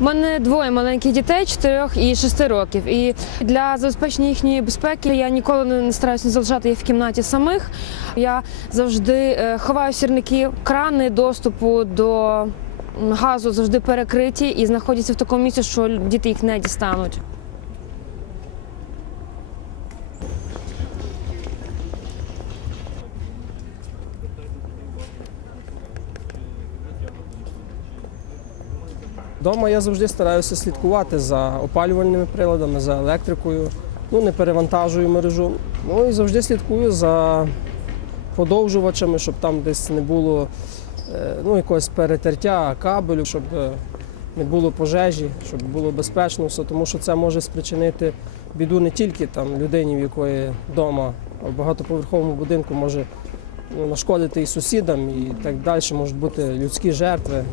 У мене двоє маленьких дітей 4 і 6 років. І для забезпечення їхньої безпеки я ніколи не стараюся не залишати їх в кімнаті самих. Я завжди е, ховаю сірники, крани доступу до газу завжди перекриті і знаходяться в такому місці, що діти їх не дістануть. Дома я завжди стараюся слідкувати за опалювальними приладами, за електрикою. Ну, не перевантажую мережу. Ну і завжди слідкую за подовжувачами, щоб там десь не було е, ну, якогось перетертя кабелю, щоб е, не було пожежі, щоб було безпечно все, тому що це може спричинити біду не тільки там людині, в якої вдома, а в багатоповерховому будинку може ну, нашкодити і сусідам, і так далі можуть бути людські жертви.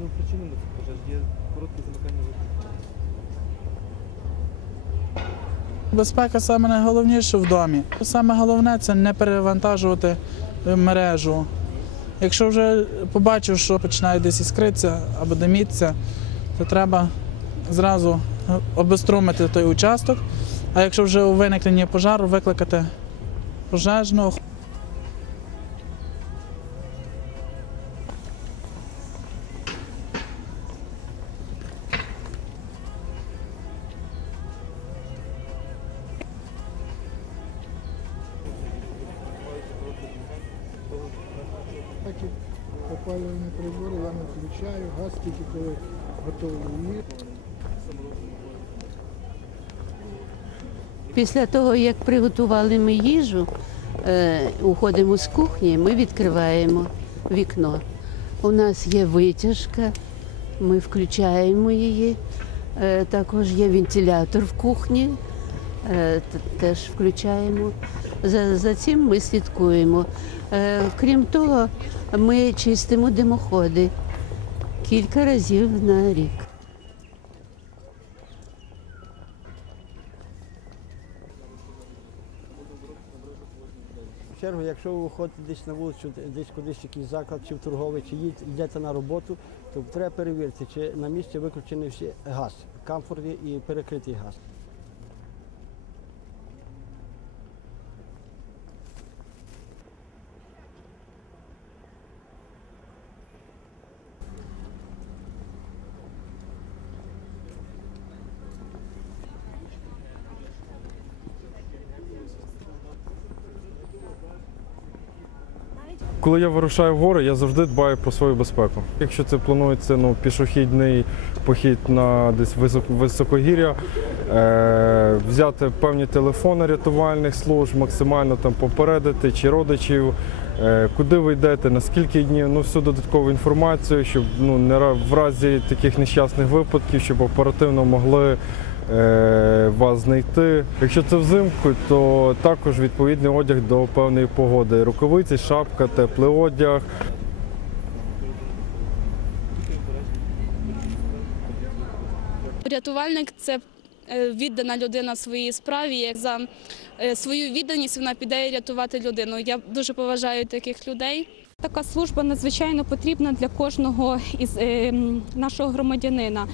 Ну, причинами цих пожеж є коротке замикання вогню. Безпека саме найголовніше в домі. Саме головне це не перевантажувати е, мережу. Якщо вже побачив, що починає десь іскритися або димітися, то треба зразу е, обеструмити той участок. А якщо вже у виникненні пожару, викликати пожежну. Опалювальні прибори я не включаю, газ тільки коли готовий. Після того, як приготували ми їжу, е, уходимо з кухні, ми відкриваємо вікно. У нас є витяжка, ми включаємо її. Е, Також є вентилятор в кухні, теж включаємо. За, за цим ми слідкуємо. Е, Крім того, ми чистимо димоходи кілька разів на рік. В чергу, якщо ви виходите десь на вулицю, десь кудись якийсь заклад, чи в торговий, чи йдете на роботу, то треба перевірити, чи на місці виключений всі газ, камфорний і перекритий газ. Коли я вирушаю в гори, я завжди дбаю про свою безпеку. Якщо це планується ну, пішохідний похід на десь висок, високогір'я, е, взяти певні телефони рятувальних служб, максимально там попередити чи родичів, е, куди ви йдете, на скільки днів, ну всю додаткову інформацію, щоб ну, не в разі таких нещасних випадків, щоб оперативно могли вас знайти. Якщо це взимку, то також відповідний одяг до певної погоди. Рукавиці, шапка, теплий одяг. Рятувальник це е, віддана людина своїй справі. Як за е, свою відданість вона піде рятувати людину. Я дуже поважаю таких людей. Така служба надзвичайно потрібна для кожного із е, нашого громадянина.